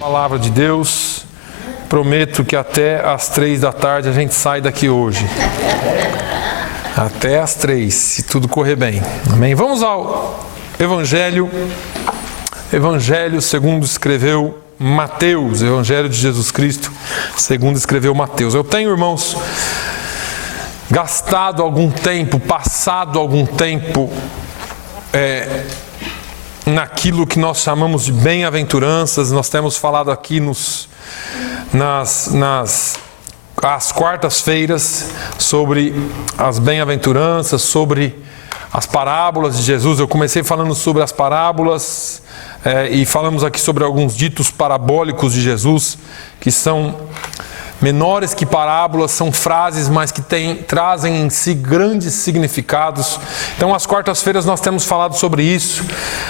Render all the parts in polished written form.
Palavra de Deus, prometo que até às 3 da tarde a gente sai daqui hoje. Até às 3, se tudo correr bem. Amém? Vamos ao Evangelho segundo escreveu Mateus, Evangelho de Jesus Cristo, segundo escreveu Mateus. Eu tenho, irmãos, passado algum tempo naquilo que nós chamamos de bem-aventuranças. Nós temos falado aqui às quartas-feiras sobre as bem-aventuranças, sobre as parábolas de Jesus. Eu comecei falando sobre as parábolas e falamos aqui sobre alguns ditos parabólicos de Jesus, que são menores que parábolas, são frases, mas que trazem em si grandes significados. Então, às quartas-feiras nós temos falado sobre isso.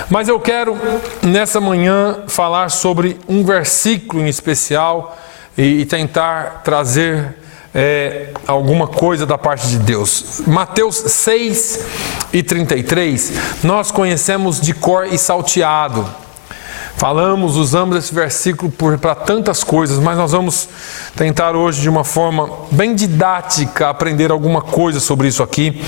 Mas eu quero, nessa manhã, falar sobre um versículo em especial e tentar trazer alguma coisa da parte de Deus. Mateus 6:33, nós conhecemos de cor e salteado. Usamos esse versículo para tantas coisas, mas nós vamos tentar hoje, de uma forma bem didática, aprender alguma coisa sobre isso aqui.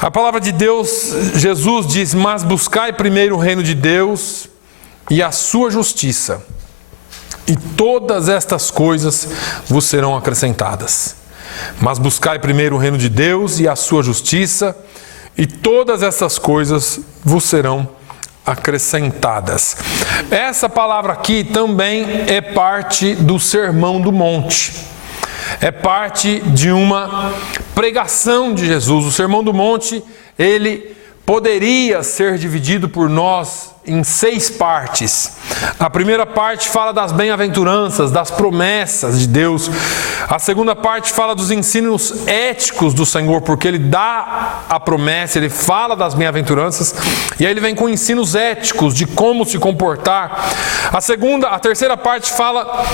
A palavra de Deus, Jesus diz: mas buscai primeiro o reino de Deus e a sua justiça, e todas estas coisas vos serão acrescentadas. Mas buscai primeiro o reino de Deus e a sua justiça, e todas estas coisas vos serão acrescentadas. Essa palavra aqui também é parte do Sermão do Monte. É parte de uma pregação de Jesus. O Sermão do Monte, ele poderia ser dividido por nós em 6 partes. A primeira parte fala das bem-aventuranças, das promessas de Deus. A segunda parte fala dos ensinos éticos do Senhor, porque Ele dá a promessa, Ele fala das bem-aventuranças, e aí Ele vem com ensinos éticos de como se comportar. A terceira parte fala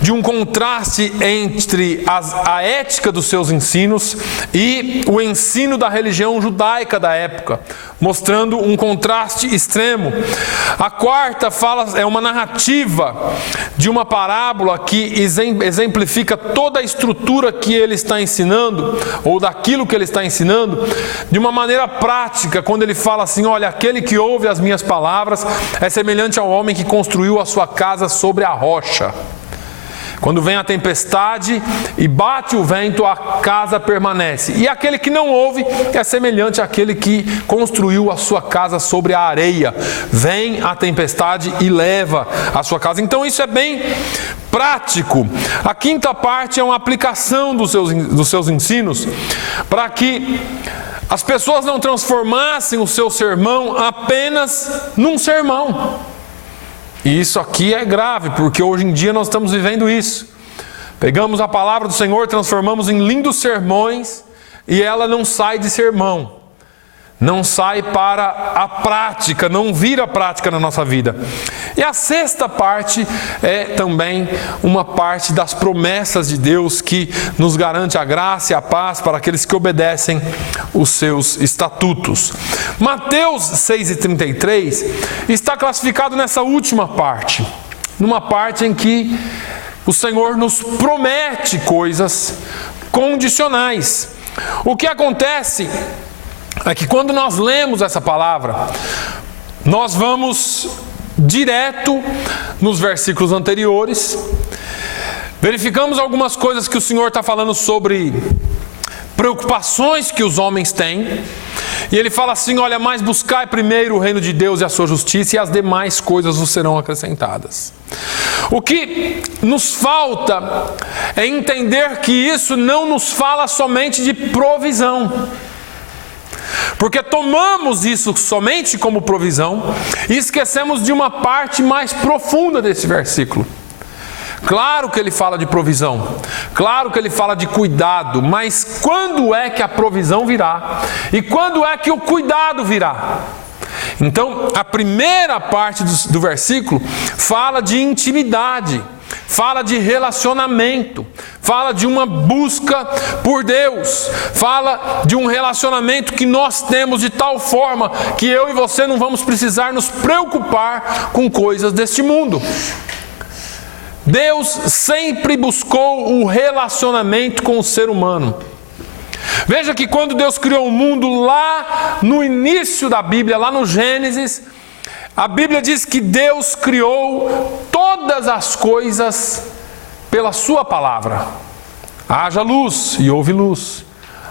de um contraste entre a ética dos seus ensinos e o ensino da religião judaica da época, mostrando um contraste extremo. A quarta é uma narrativa de uma parábola que exemplifica toda a estrutura que ele está ensinando, ou daquilo que ele está ensinando, de uma maneira prática, quando ele fala assim: olha, aquele que ouve as minhas palavras é semelhante ao homem que construiu a sua casa sobre a rocha. Quando vem a tempestade e bate o vento, a casa permanece. E aquele que não ouve é semelhante àquele que construiu a sua casa sobre a areia. Vem a tempestade e leva a sua casa. Então isso é bem prático. A quinta parte é uma aplicação dos seus ensinos, para que as pessoas não transformassem o seu sermão apenas num sermão. E isso aqui é grave, porque hoje em dia nós estamos vivendo isso. Pegamos a palavra do Senhor, transformamos em lindos sermões, e ela não sai de sermão. Não sai para a prática, não vira prática na nossa vida. E a sexta parte é também uma parte das promessas de Deus, que nos garante a graça e a paz para aqueles que obedecem os seus estatutos. Mateus 6:33 está classificado nessa última parte, numa parte em que o Senhor nos promete coisas condicionais. O que acontece é que quando nós lemos essa palavra, nós vamos direto nos versículos anteriores, verificamos algumas coisas que o Senhor está falando sobre preocupações que os homens têm, e Ele fala assim: olha, mas buscai primeiro o reino de Deus e a sua justiça, e as demais coisas vos serão acrescentadas. O que nos falta é entender que isso não nos fala somente de provisão, porque tomamos isso somente como provisão e esquecemos de uma parte mais profunda desse versículo. Claro que ele fala de provisão, claro que ele fala de cuidado, mas quando é que a provisão virá? E quando é que o cuidado virá? Então, a primeira parte do versículo fala de intimidade, fala de relacionamento, fala de uma busca por Deus, fala de um relacionamento que nós temos de tal forma que eu e você não vamos precisar nos preocupar com coisas deste mundo. Deus sempre buscou o relacionamento com o ser humano. Veja que quando Deus criou o mundo lá no início da Bíblia, lá no Gênesis, a Bíblia diz que Deus criou todas as coisas pela sua palavra. Haja luz e houve luz.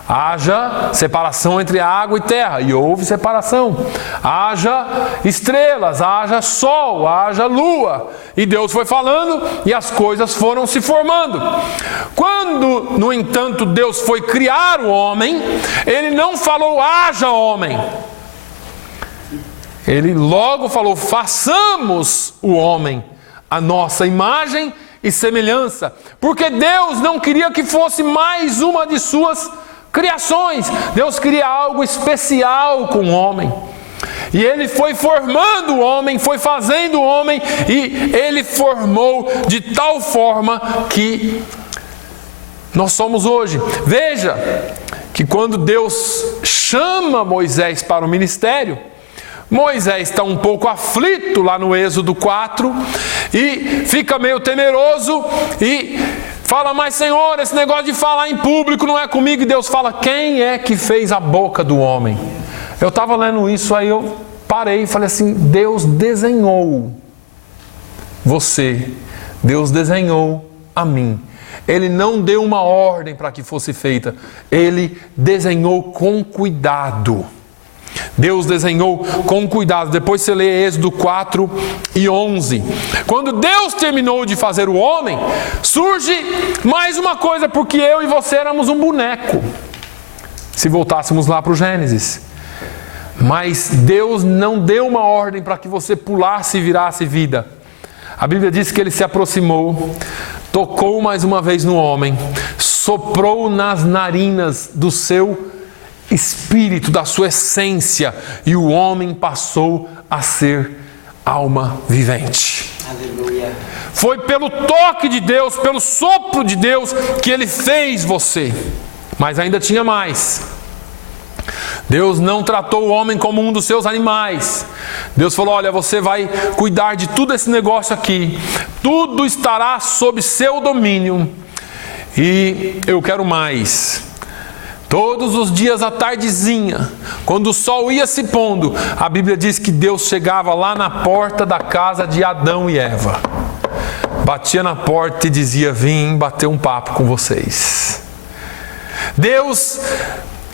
Haja separação entre água e terra e houve separação. Haja estrelas, haja sol, haja lua. E Deus foi falando e as coisas foram se formando. Quando, no entanto, Deus foi criar o homem, Ele não falou haja homem. Ele logo falou: façamos o homem a nossa imagem e semelhança. Porque Deus não queria que fosse mais uma de suas criações. Deus queria algo especial com o homem. E Ele foi formando o homem, foi fazendo o homem, e Ele formou de tal forma que nós somos hoje. Veja que quando Deus chama Moisés para o ministério, Moisés está um pouco aflito lá no Êxodo 4 e fica meio temeroso e fala: mas Senhor, esse negócio de falar em público não é comigo. E Deus fala: quem é que fez a boca do homem? Eu estava lendo isso, aí eu parei e falei assim: Deus desenhou você, Deus desenhou a mim. Ele não deu uma ordem para que fosse feita, Ele desenhou com cuidado. Deus desenhou com cuidado. Depois você lê Êxodo 4 e 11. Quando Deus terminou de fazer o homem, surge mais uma coisa, porque eu e você éramos um boneco, se voltássemos lá para o Gênesis. Mas Deus não deu uma ordem para que você pulasse e virasse vida. A Bíblia diz que Ele se aproximou, tocou mais uma vez no homem, soprou nas narinas do seu espírito, da sua essência, e o homem passou a ser alma vivente. Aleluia. Foi pelo toque de Deus, pelo sopro de Deus, que Ele fez você. Mas ainda tinha mais. Deus não tratou o homem como um dos seus animais. Deus falou: olha, você vai cuidar de tudo esse negócio aqui, tudo estará sob seu domínio, e eu quero mais. Todos os dias à tardezinha, quando o sol ia se pondo, a Bíblia diz que Deus chegava lá na porta da casa de Adão e Eva, batia na porta e dizia: vim bater um papo com vocês. Deus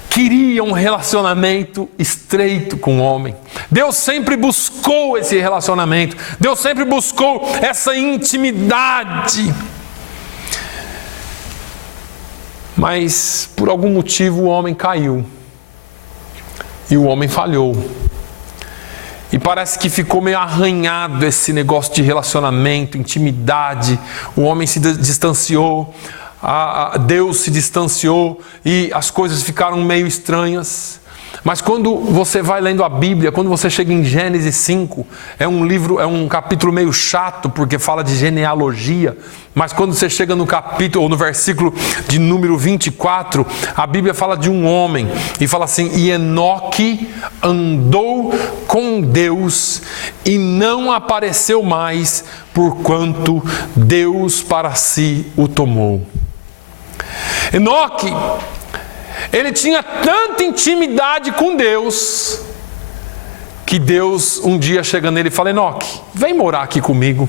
queria um relacionamento estreito com o homem. Deus sempre buscou esse relacionamento. Deus sempre buscou essa intimidade. Mas por algum motivo o homem caiu. E o homem falhou. E parece que ficou meio arranhado esse negócio de relacionamento, intimidade. O homem se distanciou, Deus se distanciou e as coisas ficaram meio estranhas. Mas quando você vai lendo a Bíblia, quando você chega em Gênesis 5, é um capítulo meio chato, porque fala de genealogia, mas quando você chega no capítulo, ou no versículo de número 24, a Bíblia fala de um homem, e fala assim: e Enoque andou com Deus, e não apareceu mais, porquanto Deus para si o tomou. Enoque, ele tinha tanta intimidade com Deus, que Deus um dia chega nele e fala: Enoque, vem morar aqui comigo.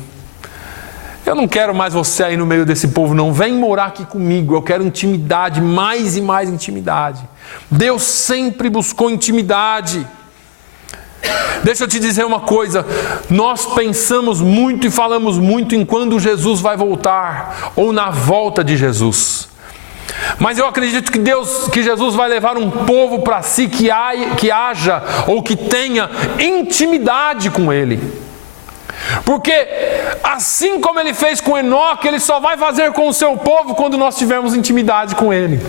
Eu não quero mais você aí no meio desse povo não, vem morar aqui comigo, eu quero intimidade, mais e mais intimidade. Deus sempre buscou intimidade. Deixa eu te dizer uma coisa, nós pensamos muito e falamos muito em quando Jesus vai voltar, ou na volta de Jesus. Mas eu acredito que Jesus vai levar um povo para si que haja ou que tenha intimidade com Ele. Porque assim como Ele fez com Enoque, Ele só vai fazer com o seu povo quando nós tivermos intimidade com Ele.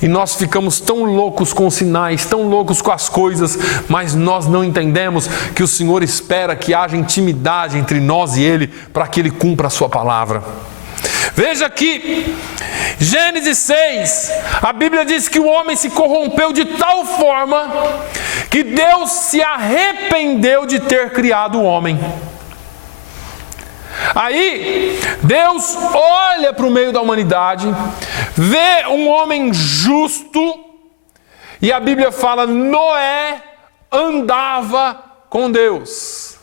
E nós ficamos tão loucos com os sinais, tão loucos com as coisas, mas nós não entendemos que o Senhor espera que haja intimidade entre nós e Ele, para que Ele cumpra a sua palavra. Veja aqui, Gênesis 6, a Bíblia diz que o homem se corrompeu de tal forma que Deus se arrependeu de ter criado o homem. Aí, Deus olha para o meio da humanidade, vê um homem justo, e a Bíblia fala: Noé andava com Deus.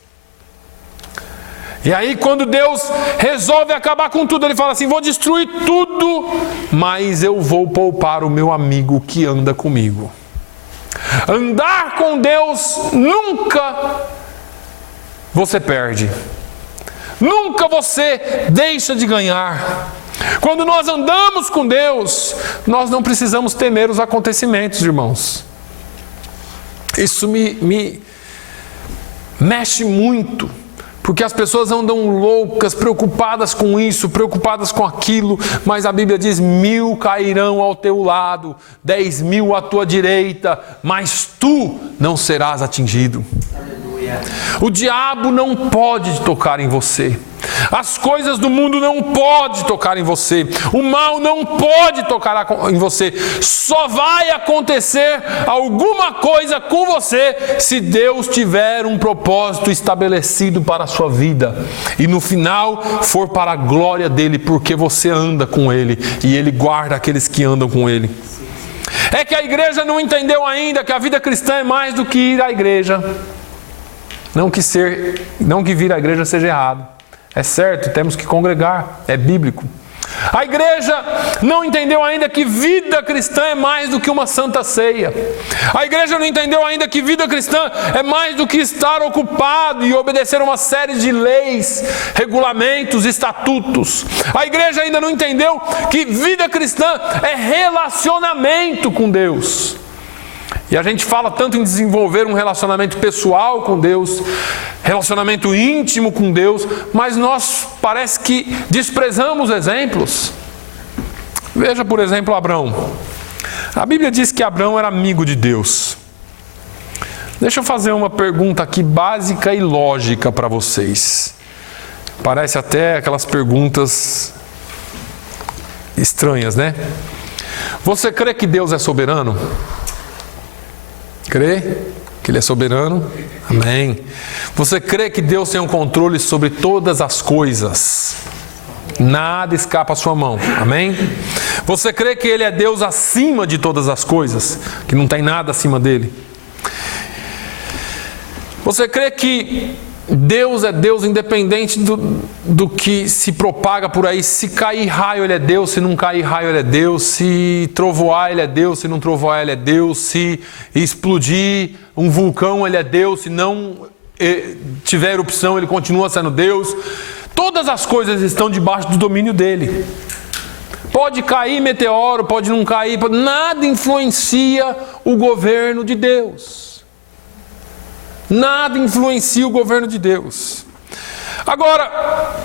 E aí, quando Deus resolve acabar com tudo, Ele fala assim: vou destruir tudo, mas eu vou poupar o meu amigo que anda comigo. Andar com Deus, nunca você perde. Nunca você deixa de ganhar. Quando nós andamos com Deus, nós não precisamos temer os acontecimentos, irmãos. Isso me mexe muito, porque as pessoas andam loucas, preocupadas com isso, preocupadas com aquilo, mas a Bíblia diz: 1000 cairão ao teu lado, 10.000 à tua direita, mas tu não serás atingido. O diabo não pode tocar em você. As coisas do mundo não podem tocar em você. O mal não pode tocar em você. Só vai acontecer alguma coisa com você se Deus tiver um propósito estabelecido para a sua vida. E no final for para a glória dele, porque você anda com ele e ele guarda aqueles que andam com ele. É que a igreja não entendeu ainda que a vida cristã é mais do que ir à igreja. Não que vir à igreja seja errado. É certo, temos que congregar, é bíblico. A igreja não entendeu ainda que vida cristã é mais do que uma santa ceia. A igreja não entendeu ainda que vida cristã é mais do que estar ocupado e obedecer uma série de leis, regulamentos, estatutos. A igreja ainda não entendeu que vida cristã é relacionamento com Deus. E a gente fala tanto em desenvolver um relacionamento pessoal com Deus, relacionamento íntimo com Deus, mas nós parece que desprezamos exemplos. Veja, por exemplo, Abraão. A Bíblia diz que Abraão era amigo de Deus. Deixa eu fazer uma pergunta aqui básica e lógica para vocês. Parece até aquelas perguntas estranhas, né? Você crê que Deus é soberano? Crê que Ele é soberano? Amém. Você crê que Deus tem um controle sobre todas as coisas? Nada escapa à sua mão. Amém? Você crê que Ele é Deus acima de todas as coisas? Que não tem nada acima dEle? Você crê que Deus é Deus independente do que se propaga por aí? Se cair raio, Ele é Deus. Se não cair raio, Ele é Deus. Se trovoar, Ele é Deus. Se não trovoar, Ele é Deus. Se explodir um vulcão, Ele é Deus. Se não tiver erupção, Ele continua sendo Deus. Todas as coisas estão debaixo do domínio dEle. Pode cair meteoro, pode não cair, nada influencia o governo de Deus. Nada influencia o governo de Deus. Agora,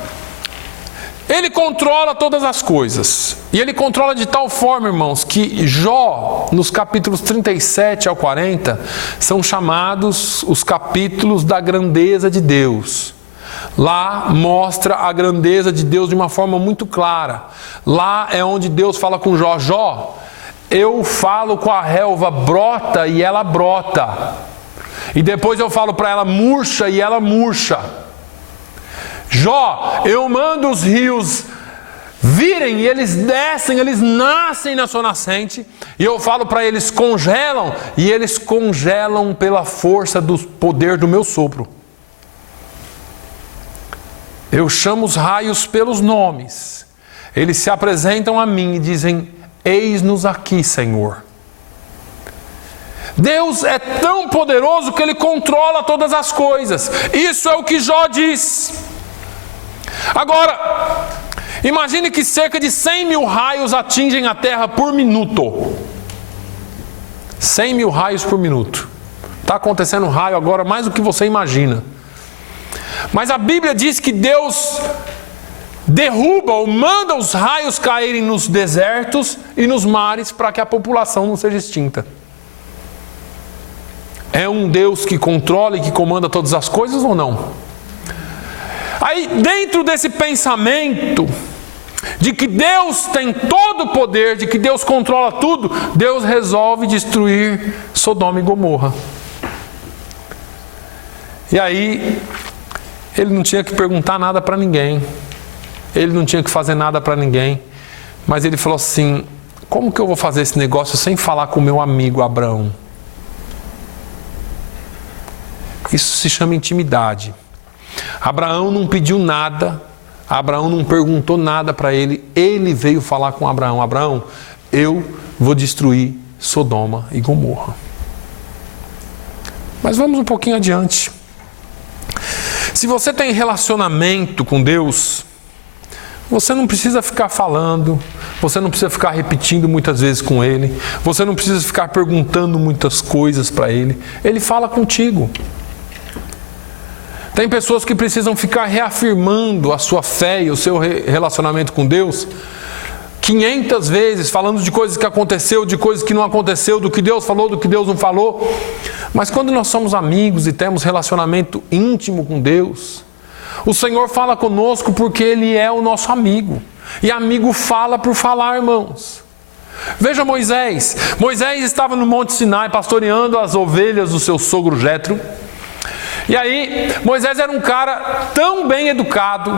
Ele controla todas as coisas. E Ele controla de tal forma, irmãos, que Jó, nos capítulos 37 ao 40, são chamados os capítulos da grandeza de Deus. Lá mostra a grandeza de Deus de uma forma muito clara. Lá é onde Deus fala com Jó: Jó, eu falo com a relva, brota, e ela brota. E depois eu falo para ela: murcha, e ela murcha. Jó, eu mando os rios virem, e eles descem, eles nascem na sua nascente. E eu falo para eles: congelam, e eles congelam pela força do poder do meu sopro. Eu chamo os raios pelos nomes. Eles se apresentam a mim e dizem: eis-nos aqui, Senhor. Deus é tão poderoso que Ele controla todas as coisas. Isso é o que Jó diz. Agora, imagine que cerca de 100.000 raios atingem a terra por minuto. 100.000 raios por minuto. Está acontecendo raio agora mais do que você imagina. Mas a Bíblia diz que Deus derruba ou manda os raios caírem nos desertos e nos mares para que a população não seja extinta. É um Deus que controla e que comanda todas as coisas ou não? Aí, dentro desse pensamento de que Deus tem todo o poder, de que Deus controla tudo, Deus resolve destruir Sodoma e Gomorra. E aí, Ele não tinha que perguntar nada para ninguém. Ele não tinha que fazer nada para ninguém. Mas ele falou assim: como que eu vou fazer esse negócio sem falar com o meu amigo Abraão? Isso se chama intimidade. Abraão não pediu nada. Abraão não perguntou nada para ele. Ele veio falar com Abraão: Abraão, eu vou destruir Sodoma e Gomorra. Mas vamos um pouquinho adiante. Se você tem relacionamento com Deus, você não precisa ficar falando, você não precisa ficar repetindo muitas vezes com Ele, você não precisa ficar perguntando muitas coisas para Ele. Ele fala contigo. Tem pessoas que precisam ficar reafirmando a sua fé e o seu relacionamento com Deus 500 vezes, falando de coisas que aconteceu, de coisas que não aconteceu, do que Deus falou, do que Deus não falou. Mas quando nós somos amigos e temos relacionamento íntimo com Deus, o Senhor fala conosco porque Ele é o nosso amigo. E amigo fala por falar, irmãos. Veja Moisés. Moisés estava no Monte Sinai pastoreando as ovelhas do seu sogro Jetro. E aí, Moisés era um cara tão bem educado.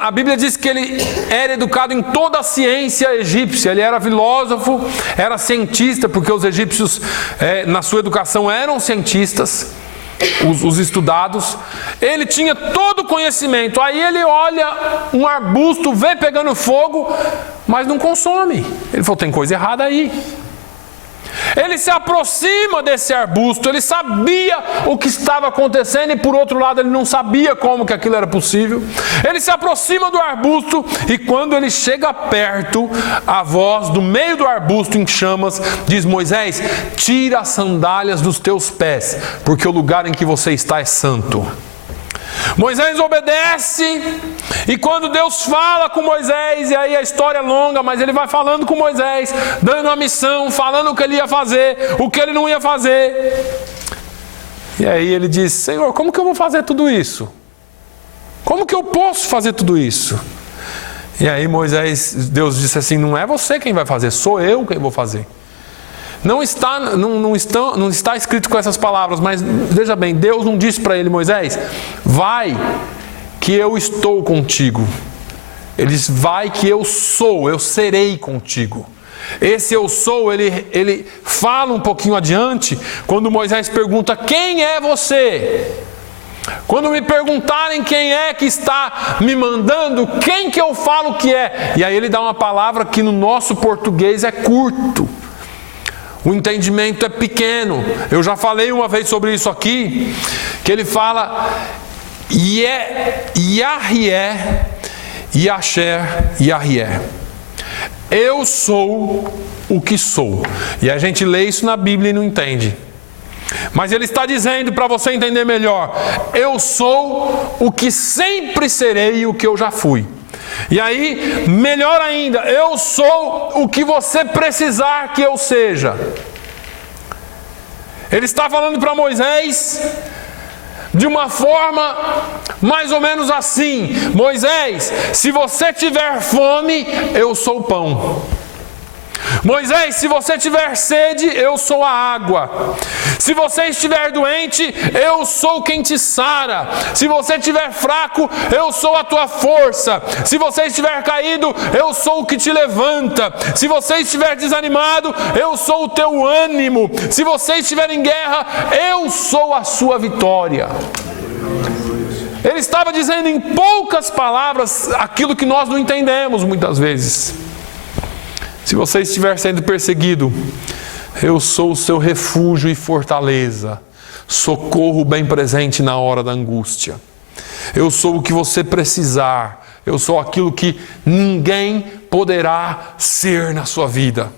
A Bíblia diz que ele era educado em toda a ciência egípcia. Ele era filósofo, era cientista, porque os egípcios, na sua educação, eram cientistas, os estudados. Ele tinha todo o conhecimento. Aí ele olha um arbusto, vê pegando fogo, mas não consome. Ele falou: tem coisa errada aí. Ele se aproxima desse arbusto, ele sabia o que estava acontecendo e por outro lado ele não sabia como que aquilo era possível. Ele se aproxima do arbusto e quando ele chega perto, a voz do meio do arbusto em chamas diz: Moisés, tira as sandálias dos teus pés, porque o lugar em que você está é santo. Moisés obedece, e quando Deus fala com Moisés, e aí a história é longa, mas ele vai falando com Moisés, dando a missão, falando o que ele ia fazer, o que ele não ia fazer. E aí ele diz: Senhor, como que eu vou fazer tudo isso? Como que eu posso fazer tudo isso? E aí Deus disse assim: não é você quem vai fazer, sou eu quem vou fazer. Não está escrito com essas palavras, mas veja bem, Deus não disse para ele: Moisés, vai que eu estou contigo. Ele diz: vai que eu sou, eu serei contigo. Esse eu sou, ele fala um pouquinho adiante, quando Moisés pergunta: quem é você? Quando me perguntarem quem é que está me mandando, quem que eu falo que é? E aí ele dá uma palavra que no nosso português é curto. O entendimento é pequeno. Eu já falei uma vez sobre isso aqui, que ele fala Yahyé, Yasher, Yahyé. Eu sou o que sou. E a gente lê isso na Bíblia e não entende. Mas ele está dizendo, para você entender melhor: eu sou o que sempre serei e o que eu já fui. E aí, melhor ainda, eu sou o que você precisar que eu seja. Ele está falando para Moisés de uma forma mais ou menos assim: Moisés, se você tiver fome, eu sou o pão. Moisés, se você tiver sede, eu sou a água. Se você estiver doente, eu sou quem te sara. Se você estiver fraco, eu sou a tua força. Se você estiver caído, eu sou o que te levanta. Se você estiver desanimado, eu sou o teu ânimo. Se você estiver em guerra, eu sou a sua vitória. Ele estava dizendo em poucas palavras aquilo que nós não entendemos muitas vezes. Se você estiver sendo perseguido, eu sou o seu refúgio e fortaleza, socorro bem presente na hora da angústia. Eu sou o que você precisar, eu sou aquilo que ninguém poderá ser na sua vida.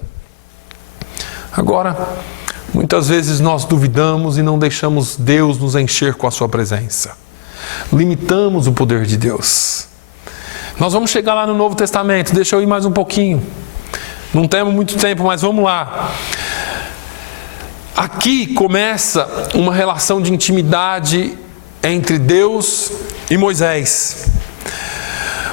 Agora, muitas vezes nós duvidamos e não deixamos Deus nos encher com a sua presença. Limitamos o poder de Deus. Nós vamos chegar lá no Novo Testamento, deixa eu ir mais um pouquinho. Não temos muito tempo, mas vamos lá. Aqui começa uma relação de intimidade entre Deus e Moisés.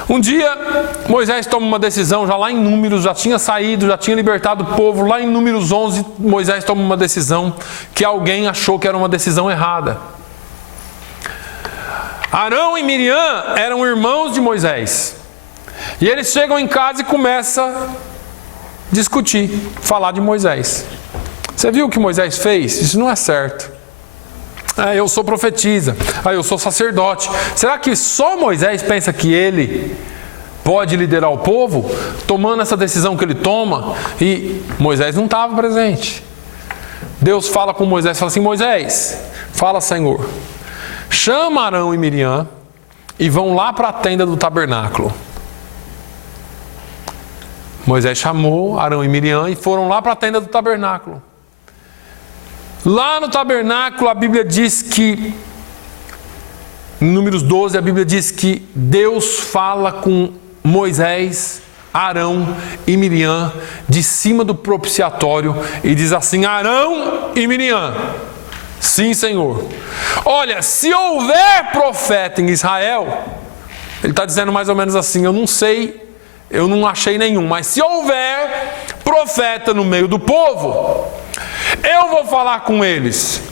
Um dia, Moisés toma uma decisão, já lá em Números, já tinha saído, já tinha libertado o povo. Lá em Números 11, Moisés toma uma decisão que alguém achou que era uma decisão errada. Arão e Miriam eram irmãos de Moisés. E eles chegam em casa e começam a discutir, falar de Moisés. Você viu o que Moisés fez? Isso não é certo. Eu sou profetisa. Eu sou sacerdote. Será que só Moisés pensa que ele pode liderar o povo, tomando essa decisão que ele toma? E Moisés não estava presente. Deus fala com Moisés, fala assim: Moisés, fala, Senhor, chama Arão e Miriam e vão lá para a tenda do tabernáculo. Moisés chamou Arão e Miriam e foram lá para a tenda do tabernáculo. Lá no tabernáculo a Bíblia diz que, em Números 12, a Bíblia diz que Deus fala com Moisés, Arão e Miriam de cima do propiciatório e diz assim: Arão e Miriam, sim, Senhor, olha, se houver profeta em Israel, ele está dizendo mais ou menos assim: eu não sei, eu não achei nenhum, mas se houver profeta no meio do povo, eu vou falar com eles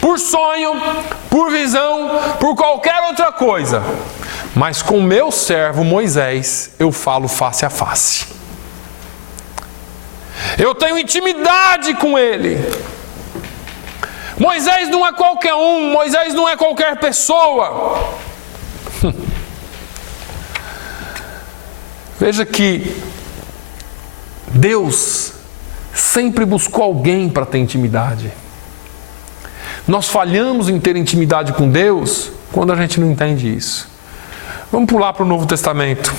por sonho, por visão, por qualquer outra coisa, mas com meu servo Moisés eu falo face a face. Eu tenho intimidade com ele. Moisés não é qualquer um, Moisés não é qualquer pessoa. Veja que Deus sempre buscou alguém para ter intimidade. Nós falhamos em ter intimidade com Deus quando a gente não entende isso. Vamos pular para o Novo Testamento.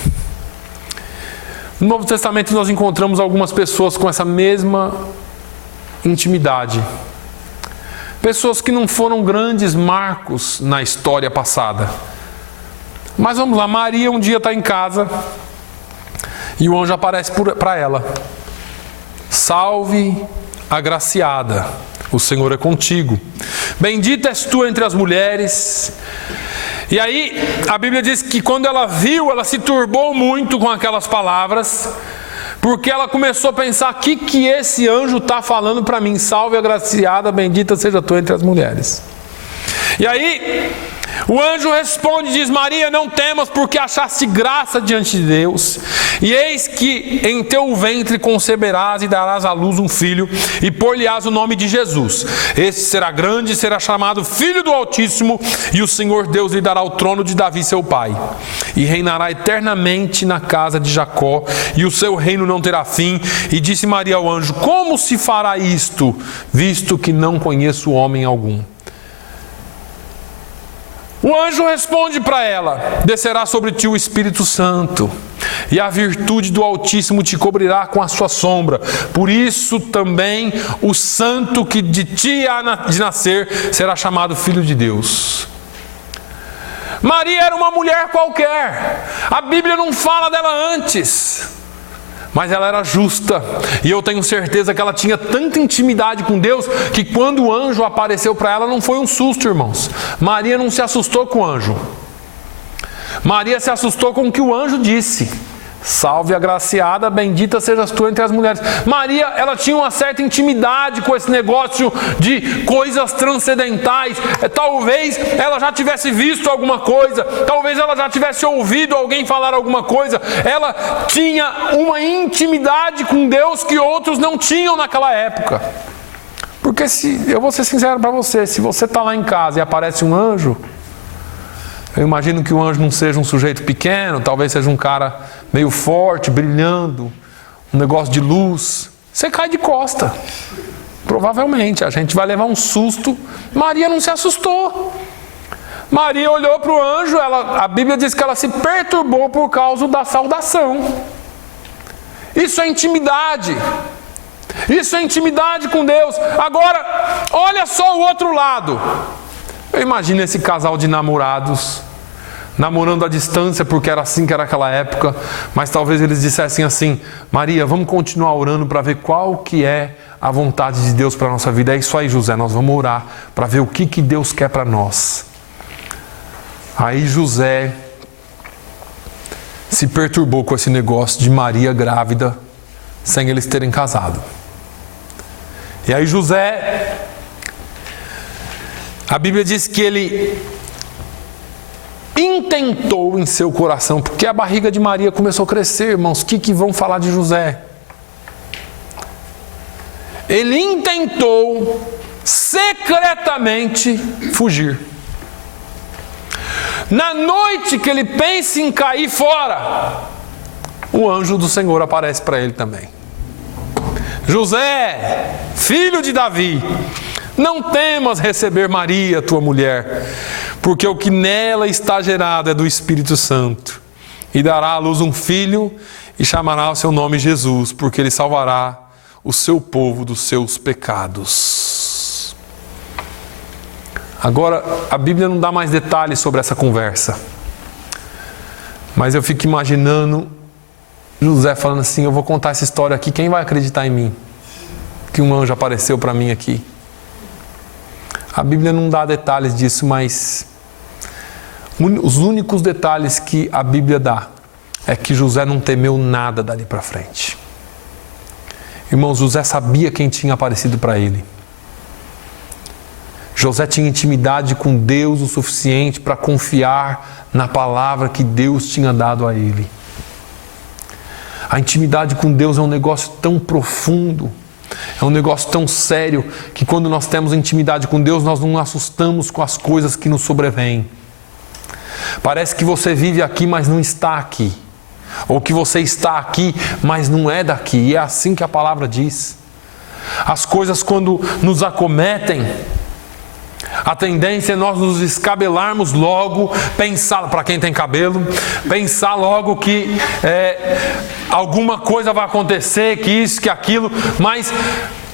No Novo Testamento nós encontramos algumas pessoas com essa mesma intimidade. Pessoas que não foram grandes marcos na história passada. Mas vamos lá, Maria um dia está em casa e o anjo aparece para ela. Salve, agraciada, o Senhor é contigo. Bendita és tu entre as mulheres. E aí, a Bíblia diz que quando ela viu, ela se turbou muito com aquelas palavras, porque ela começou a pensar: o que esse anjo está falando para mim? Salve, agraciada, bendita seja tu entre as mulheres. E aí, o anjo responde e diz: Maria, não temas, porque achaste graça diante de Deus. E eis que em teu ventre conceberás e darás à luz um filho, e pôr-lhe-ás o nome de Jesus. Este será grande e será chamado Filho do Altíssimo, e o Senhor Deus lhe dará o trono de Davi seu pai. E reinará eternamente na casa de Jacó, e o seu reino não terá fim. E disse Maria ao anjo: como se fará isto, visto que não conheço homem algum? O anjo responde para ela: descerá sobre ti o Espírito Santo, e a virtude do Altíssimo te cobrirá com a sua sombra. Por isso também o santo que de ti há de nascer será chamado Filho de Deus. Maria era uma mulher qualquer. A Bíblia não fala dela antes, mas ela era justa, e eu tenho certeza que ela tinha tanta intimidade com Deus, que quando o anjo apareceu para ela, não foi um susto, irmãos. Maria não se assustou com o anjo. Maria se assustou com o que o anjo disse: salve, agraciada, bendita sejas tu entre as mulheres. Maria, ela tinha uma certa intimidade com esse negócio de coisas transcendentais. Talvez ela já tivesse visto alguma coisa, talvez ela já tivesse ouvido alguém falar alguma coisa. Ela tinha uma intimidade com Deus que outros não tinham naquela época. Porque eu vou ser sincero para você, se você está lá em casa e aparece um anjo, eu imagino que o anjo não seja um sujeito pequeno, talvez seja um cara meio forte, brilhando, um negócio de luz. Você cai de costa. Provavelmente, a gente vai levar um susto. Maria não se assustou. Maria olhou para o anjo, a Bíblia diz que ela se perturbou por causa da saudação. Isso é intimidade. Isso é intimidade com Deus. Agora, olha só o outro lado. Eu imagino esse casal de namorados, namorando à distância, porque era assim que era aquela época, mas talvez eles dissessem assim: Maria, vamos continuar orando para ver qual que é a vontade de Deus para a nossa vida. É isso aí, José, nós vamos orar para ver o que Deus quer para nós. Aí José se perturbou com esse negócio de Maria grávida, sem eles terem casado. E aí José, a Bíblia diz que ele intentou em seu coração, porque a barriga de Maria começou a crescer, irmãos. O que vão falar de José? Ele intentou secretamente fugir. Na noite que ele pensa em cair fora, o anjo do Senhor aparece para ele também. José, filho de Davi, não temas receber Maria, tua mulher, porque o que nela está gerado é do Espírito Santo. E dará à luz um filho e chamará o seu nome Jesus, porque ele salvará o seu povo dos seus pecados. Agora, a Bíblia não dá mais detalhes sobre essa conversa. Mas eu fico imaginando José falando assim: eu vou contar essa história aqui, quem vai acreditar em mim? Que um anjo apareceu para mim aqui. A Bíblia não dá detalhes disso, mas os únicos detalhes que a Bíblia dá é que José não temeu nada dali para frente. Irmãos, José sabia quem tinha aparecido para ele. José tinha intimidade com Deus o suficiente para confiar na palavra que Deus tinha dado a ele. A intimidade com Deus é um negócio tão profundo, é um negócio tão sério, que quando nós temos intimidade com Deus, nós não nos assustamos com as coisas que nos sobrevêm. Parece que você vive aqui, mas não está aqui. Ou que você está aqui, mas não é daqui. E é assim que a palavra diz. As coisas, quando nos acometem, a tendência é nós nos descabelarmos logo, pensar, para quem tem cabelo, pensar logo que alguma coisa vai acontecer, que isso, que aquilo, mas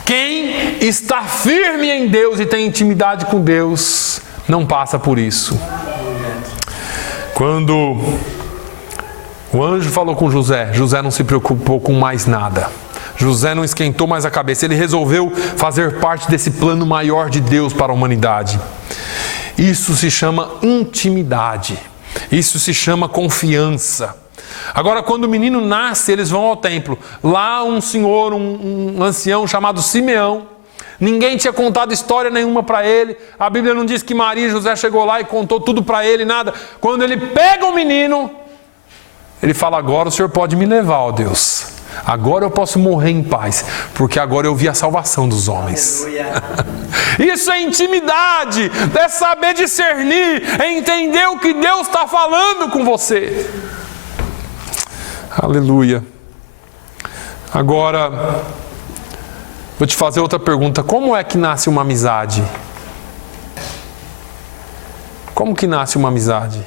quem está firme em Deus e tem intimidade com Deus, não passa por isso. Quando o anjo falou com José, José não se preocupou com mais nada. José não esquentou mais a cabeça, ele resolveu fazer parte desse plano maior de Deus para a humanidade. Isso se chama intimidade, isso se chama confiança. Agora, quando o menino nasce, eles vão ao templo. Lá um senhor, um ancião chamado Simeão, ninguém tinha contado história nenhuma para ele. A Bíblia não diz que Maria e José chegou lá e contou tudo para ele, nada. Quando ele pega o menino, ele fala: agora o Senhor pode me levar, ó Deus. Agora eu posso morrer em paz, porque agora eu vi a salvação dos homens. Isso é intimidade, é saber discernir, é entender o que Deus está falando com você. Aleluia. Agora, vou te fazer outra pergunta. Como é que nasce uma amizade? Como que nasce uma amizade?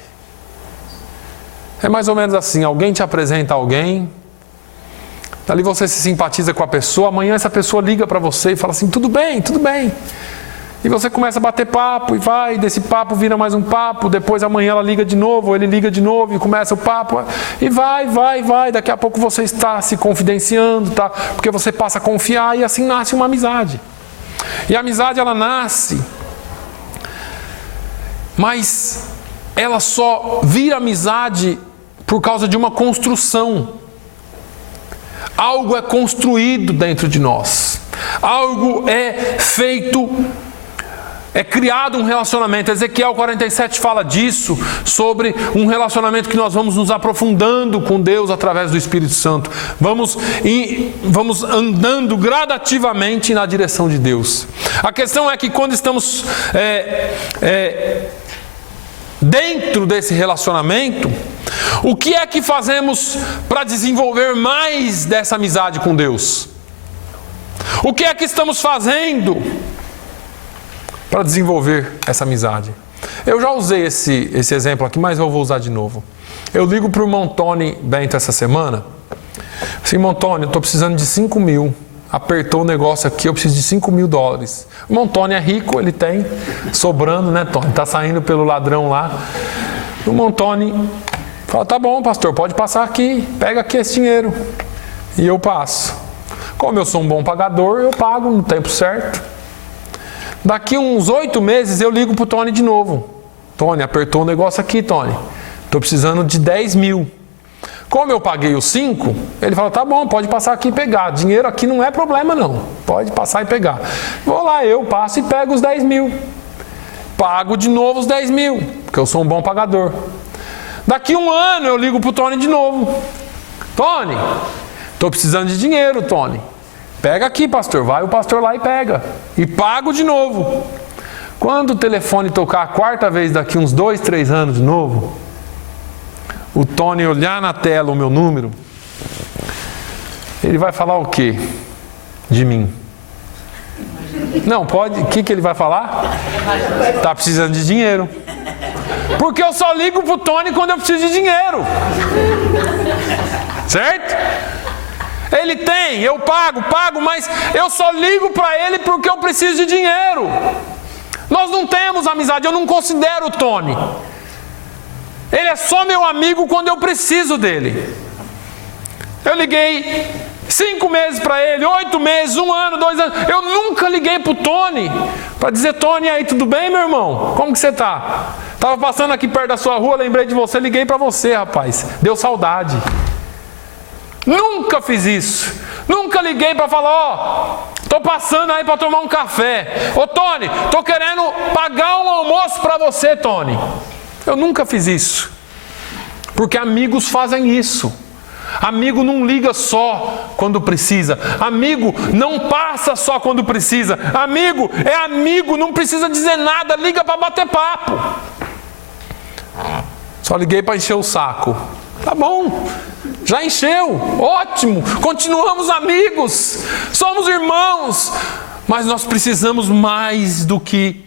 É mais ou menos assim: alguém te apresenta alguém, ali você se simpatiza com a pessoa, amanhã essa pessoa liga para você e fala assim: tudo bem, tudo bem. E você começa a bater papo e vai, desse papo vira mais um papo, depois amanhã ela liga de novo, ele liga de novo e começa o papo, e vai, daqui a pouco você está se confidenciando, tá? Porque você passa a confiar e assim nasce uma amizade. E a amizade, ela nasce, mas ela só vira amizade por causa de uma construção. Algo é construído dentro de nós, algo é feito, é criado um relacionamento. Ezequiel 47 fala disso, sobre um relacionamento que nós vamos nos aprofundando com Deus através do Espírito Santo. Vamos andando gradativamente na direção de Deus. A questão é que quando estamos dentro desse relacionamento, o que é que fazemos para desenvolver mais dessa amizade com Deus? O que é que estamos fazendo para desenvolver essa amizade? Eu já usei esse exemplo aqui, mas eu vou usar de novo. Eu ligo para o irmão Tony Bento essa semana. Assim: irmão Tony, eu estou precisando de 5 mil. Apertou o negócio aqui, eu preciso de $5.000. O irmão Tony é rico, ele tem sobrando, né, Tony? Está saindo pelo ladrão lá. O irmão Tony fala: tá bom, pastor, pode passar aqui, pega aqui esse dinheiro. E eu passo. Como eu sou um bom pagador, eu pago no tempo certo. Daqui uns 8 meses eu ligo para o Tony de novo. Tony, apertou o negócio aqui, Tony. Estou precisando de 10 mil. Como eu paguei os 5, ele fala: tá bom, pode passar aqui e pegar. Dinheiro aqui não é problema não, pode passar e pegar. Vou lá, eu passo e pego os 10 mil. Pago de novo os 10 mil, porque eu sou um bom pagador. Daqui 1 ano eu ligo para o Tony de novo. Tony, estou precisando de dinheiro, Tony. Pega aqui, pastor. Vai o pastor lá e pega. E pago de novo. Quando o telefone tocar a 4ª vez daqui uns 2, 3 anos de novo, o Tony olhar na tela o meu número, ele vai falar o quê de mim? Não, pode. O que ele vai falar? Está precisando de dinheiro. Porque eu só ligo pro Tony quando eu preciso de dinheiro. Certo? Ele tem, eu pago, mas eu só ligo para ele porque eu preciso de dinheiro. Nós não temos amizade, eu não considero o Tony. Ele é só meu amigo quando eu preciso dele. Eu liguei 5 meses para ele, 8 meses, 1 ano, 2 anos. Eu nunca liguei para o Tony para dizer: Tony, aí, tudo bem, meu irmão? Como que você está? Estava passando aqui perto da sua rua, lembrei de você, liguei para você, rapaz. Deu saudade. Nunca fiz isso. Nunca liguei para falar: estou passando aí para tomar um café. Ô Tony, estou querendo pagar um almoço para você, Tony. Eu nunca fiz isso. Porque amigos fazem isso. Amigo não liga só quando precisa. Amigo não passa só quando precisa. Amigo é amigo, não precisa dizer nada, liga para bater papo. Só liguei para encher o saco. Tá bom, já encheu, ótimo, continuamos amigos, somos irmãos, mas nós precisamos mais do que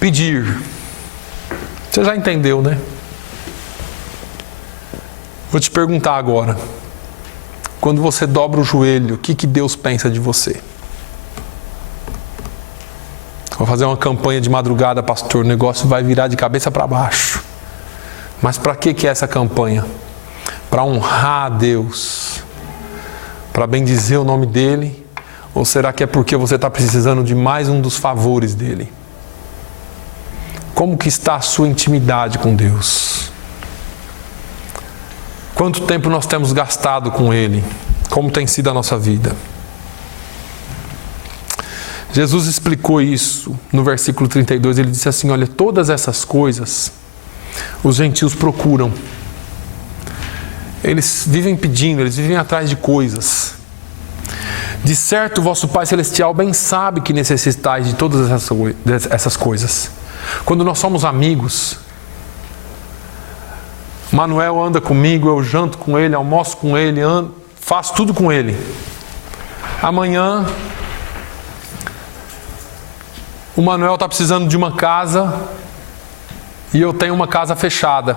pedir. Você já entendeu, né? Vou te perguntar agora, quando você dobra o joelho, o que Deus pensa de você? Vou fazer uma campanha de madrugada, pastor, o negócio vai virar de cabeça para baixo. Mas para que é essa campanha? Para honrar a Deus? Para bendizer o nome dEle? Ou será que é porque você está precisando de mais um dos favores dEle? Como que está a sua intimidade com Deus? Quanto tempo nós temos gastado com Ele? Como tem sido a nossa vida? Jesus explicou isso no versículo 32. Ele disse assim: olha, todas essas coisas os gentios procuram. Eles vivem pedindo, eles vivem atrás de coisas. De certo, vosso Pai Celestial bem sabe que necessitais de todas essas coisas. Quando nós somos amigos, Manuel anda comigo, eu janto com ele, almoço com ele, faço tudo com ele. Amanhã, o Manuel está precisando de uma casa e eu tenho uma casa fechada.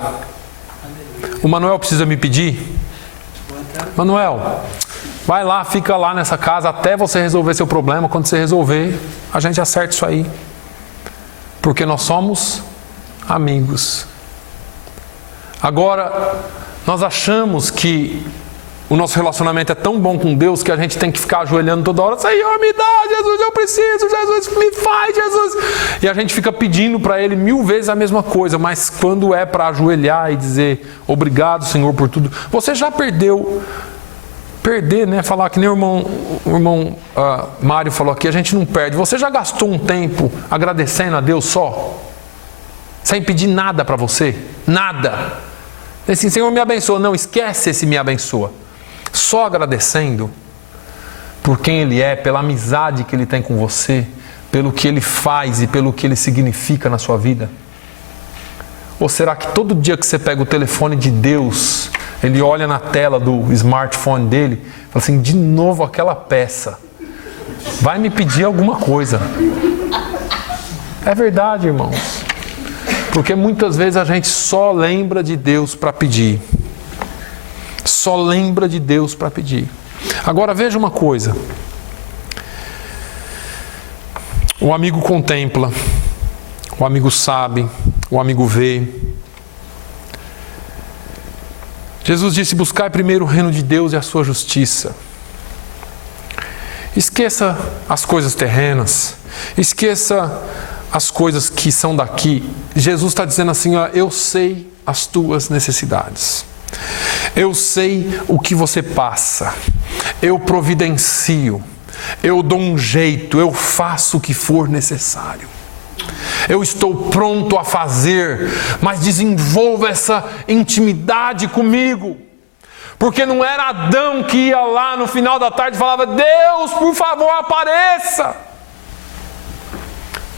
O Manuel precisa me pedir: Manuel, vai lá, fica lá nessa casa até você resolver seu problema. Quando você resolver, a gente acerta isso aí. Porque nós somos amigos. Agora, nós achamos que o nosso relacionamento é tão bom com Deus que a gente tem que ficar ajoelhando toda hora: Senhor, me dá, Jesus, eu preciso, Jesus, me faz, Jesus. E a gente fica pedindo para Ele 1000 vezes a mesma coisa, mas quando é para ajoelhar e dizer obrigado, Senhor, por tudo, você já perder, né? Falar que nem o irmão Mário falou aqui, a gente não perde. Você já gastou um tempo agradecendo a Deus só? Sem pedir nada para você? Nada. Assim, Senhor, me abençoa. Não, esquece esse me abençoa. Só agradecendo por quem Ele é, pela amizade que Ele tem com você, pelo que Ele faz e pelo que Ele significa na sua vida? Ou será que todo dia que você pega o telefone de Deus, Ele olha na tela do smartphone dele e fala assim: de novo aquela peça, vai me pedir alguma coisa? É verdade, irmãos. Porque muitas vezes a gente só lembra de Deus para pedir. Só lembra de Deus para pedir. Agora veja uma coisa. O amigo contempla, o amigo sabe, o amigo vê. Jesus disse: buscai primeiro o reino de Deus e a sua justiça. Esqueça as coisas terrenas. Esqueça as coisas que são daqui. Jesus está dizendo assim: ó, eu sei as tuas necessidades. Eu sei o que você passa. Eu providencio. Eu dou um jeito. Eu faço o que for necessário. Eu estou pronto a fazer, mas desenvolva essa intimidade comigo. Porque não era Adão que ia lá no final da tarde e falava: Deus, por favor, apareça.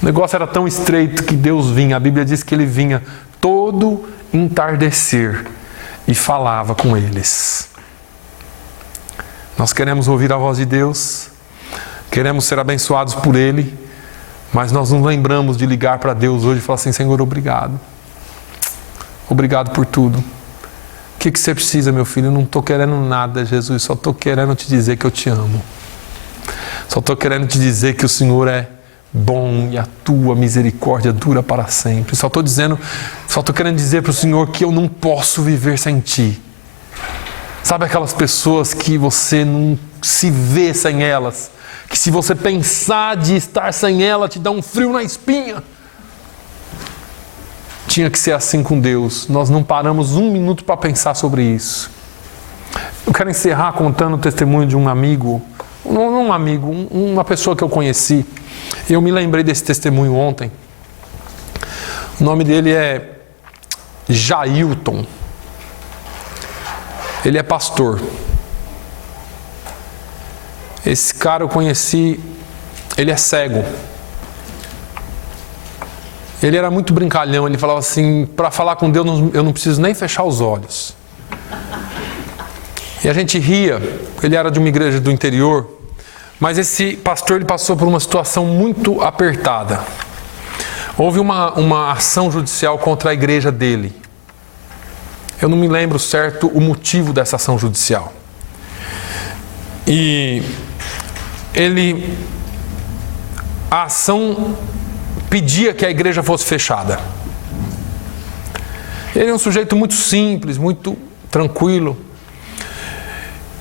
O negócio era tão estreito que Deus vinha. A Bíblia diz que Ele vinha todo entardecer e falava com eles. Nós queremos ouvir a voz de Deus, queremos ser abençoados por Ele, mas nós não lembramos de ligar para Deus hoje e falar assim: Senhor, obrigado. Obrigado por tudo. O que você precisa, meu filho? Eu não estou querendo nada, Jesus. Só estou querendo te dizer que eu te amo. Só estou querendo te dizer que o Senhor é bom e a tua misericórdia dura para sempre. Só estou querendo dizer para o Senhor que eu não posso viver sem Ti. Sabe aquelas pessoas que você não se vê sem elas? Que se você pensar de estar sem ela, te dá um frio na espinha. Tinha que ser assim com Deus. Nós não paramos um minuto para pensar sobre isso. Eu quero encerrar contando o testemunho de um amigo, não um amigo, uma pessoa que eu conheci. Eu me lembrei desse testemunho ontem. O nome dele é Jailton. Ele é pastor. Esse cara eu conheci, ele é cego. Ele era muito brincalhão, ele falava assim: para falar com Deus eu não preciso nem fechar os olhos. E a gente ria, ele era de uma igreja do interior, mas esse pastor ele passou por uma situação muito apertada. Houve uma ação judicial contra a igreja dele. Eu não me lembro certo o motivo dessa ação judicial. E a ação pedia que a igreja fosse fechada. Ele é um sujeito muito simples, muito tranquilo.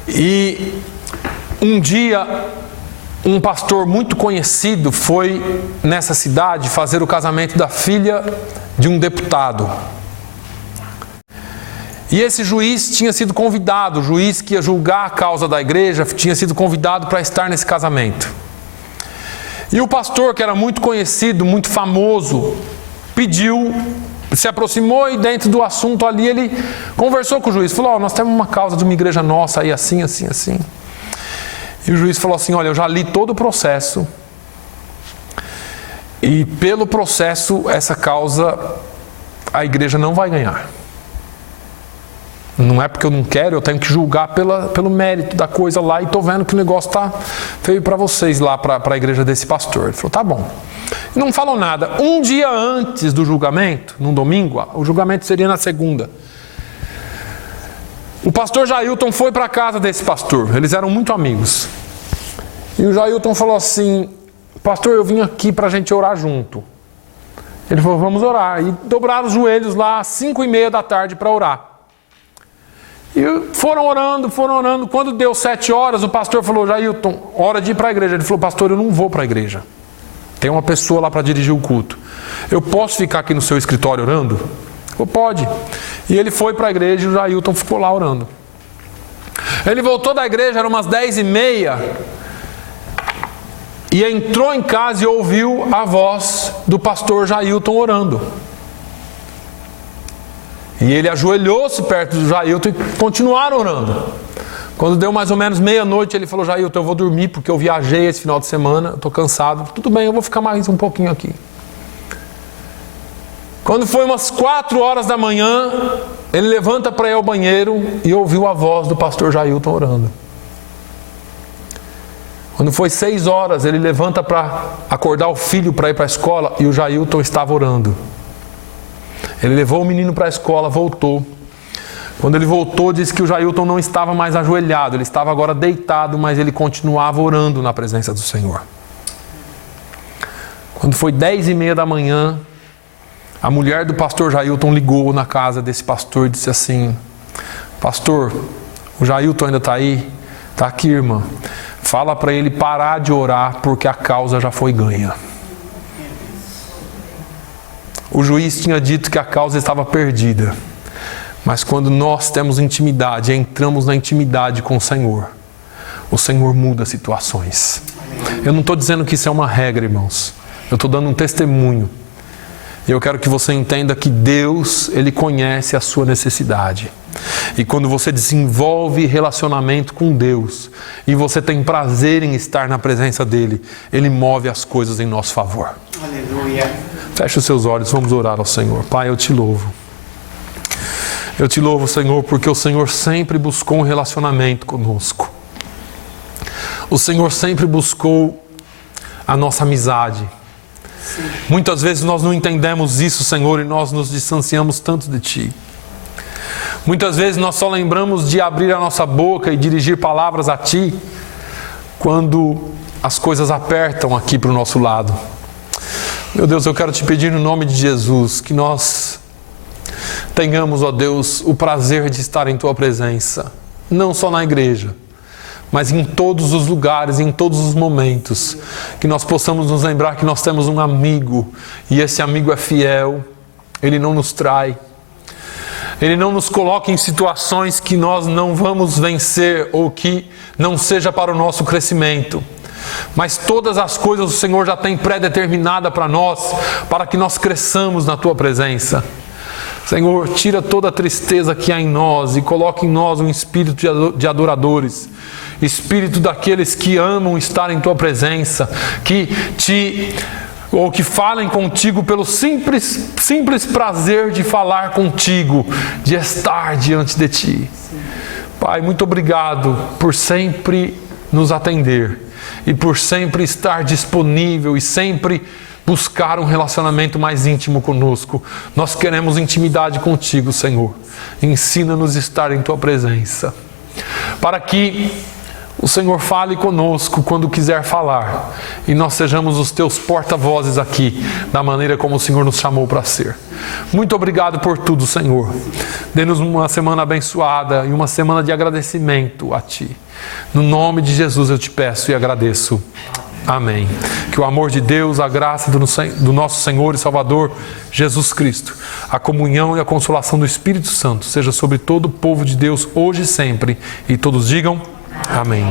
E um dia, um pastor muito conhecido foi nessa cidade fazer o casamento da filha de um deputado. E esse juiz tinha sido convidado, o juiz que ia julgar a causa da igreja, tinha sido convidado para estar nesse casamento. E o pastor, que era muito conhecido, muito famoso, se aproximou e dentro do assunto ali ele conversou com o juiz. Falou: nós temos uma causa de uma igreja nossa aí assim, assim, assim. E o juiz falou assim: olha, eu já li todo o processo. E pelo processo, essa causa, a igreja não vai ganhar. Não é porque eu não quero, eu tenho que julgar pelo mérito da coisa lá e estou vendo que o negócio está feio para vocês lá, para a igreja desse pastor. Ele falou: tá bom. E não falou nada. Um dia antes do julgamento, num domingo, o julgamento seria na segunda. O pastor Jailton foi para a casa desse pastor, eles eram muito amigos. E o Jailton falou assim: pastor, eu vim aqui para a gente orar junto. Ele falou: vamos orar. E dobraram os joelhos lá às 5:30 da tarde para orar. E foram orando. Quando deu 7 horas, o pastor falou: Jailton, hora de ir para a igreja. Ele falou: pastor, eu não vou para a igreja. Tem uma pessoa lá para dirigir o culto. Eu posso ficar aqui no seu escritório orando? Ele falou: pode. E ele foi para a igreja e o Jailton ficou lá orando. Ele voltou da igreja, eram umas 10:30. E entrou em casa e ouviu a voz do pastor Jailton orando. E ele ajoelhou-se perto do Jailton e continuaram orando. Quando deu mais ou menos meia-noite, ele falou: Jailton, eu vou dormir porque eu viajei esse final de semana, estou cansado. Tudo bem, eu vou ficar mais um pouquinho aqui. Quando foi umas 4 horas da manhã, ele levanta para ir ao banheiro e ouviu a voz do pastor Jailton orando. Quando foi 6 horas, ele levanta para acordar o filho para ir para a escola e o Jailton estava orando. Ele levou o menino para a escola, voltou. Quando ele voltou, disse que o Jailton não estava mais ajoelhado, ele estava agora deitado, mas ele continuava orando na presença do Senhor. Quando foi 10:30 da manhã, a mulher do pastor Jailton ligou na casa desse pastor e disse assim: pastor, o Jailton ainda está aí? Está aqui, irmã. Fala para ele parar de orar porque a causa já foi ganha. O juiz tinha dito que a causa estava perdida. Mas quando nós temos intimidade, entramos na intimidade com o Senhor muda situações. Eu não estou dizendo que isso é uma regra, irmãos. Eu estou dando um testemunho E eu quero que você entenda que Deus, Ele conhece a sua necessidade. E quando você desenvolve relacionamento com Deus e você tem prazer em estar na presença dEle, Ele move as coisas em nosso favor. Aleluia. Feche os seus olhos, vamos orar ao Senhor. Pai, eu te louvo. Eu te louvo, Senhor, porque o Senhor sempre buscou um relacionamento conosco. O Senhor sempre buscou a nossa amizade. Muitas vezes nós não entendemos isso, Senhor, e nós nos distanciamos tanto de Ti. Muitas vezes nós só lembramos de abrir a nossa boca e dirigir palavras a Ti quando as coisas apertam aqui para o nosso lado. Meu Deus, eu quero Te pedir no nome de Jesus que nós tenhamos, ó Deus, o prazer de estar em Tua presença, não só na igreja, mas em todos os lugares, em todos os momentos, que nós possamos nos lembrar que nós temos um amigo, e esse amigo é fiel, Ele não nos trai, Ele não nos coloca em situações que nós não vamos vencer ou que não seja para o nosso crescimento. Mas todas as coisas o Senhor já tem pré-determinada para nós, para que nós cresçamos na Tua presença. Senhor, tira toda a tristeza que há em nós e coloca em nós um espírito de adoradores, espírito daqueles que amam estar em Tua presença, que falem contigo pelo simples prazer de falar contigo, de estar diante de Ti. Pai, muito obrigado por sempre nos atender e por sempre estar disponível e sempre buscar um relacionamento mais íntimo conosco. Nós queremos intimidade contigo, Senhor. Ensina-nos a estar em Tua presença, para que o Senhor fale conosco quando quiser falar e nós sejamos os Teus porta-vozes aqui, da maneira como o Senhor nos chamou para ser. Muito obrigado por tudo, Senhor. Dê-nos uma semana abençoada e uma semana de agradecimento a Ti. No nome de Jesus eu Te peço e agradeço. Amém. Que o amor de Deus, a graça do nosso Senhor e Salvador Jesus Cristo, a comunhão e a consolação do Espírito Santo seja sobre todo o povo de Deus hoje e sempre. E todos digam amém.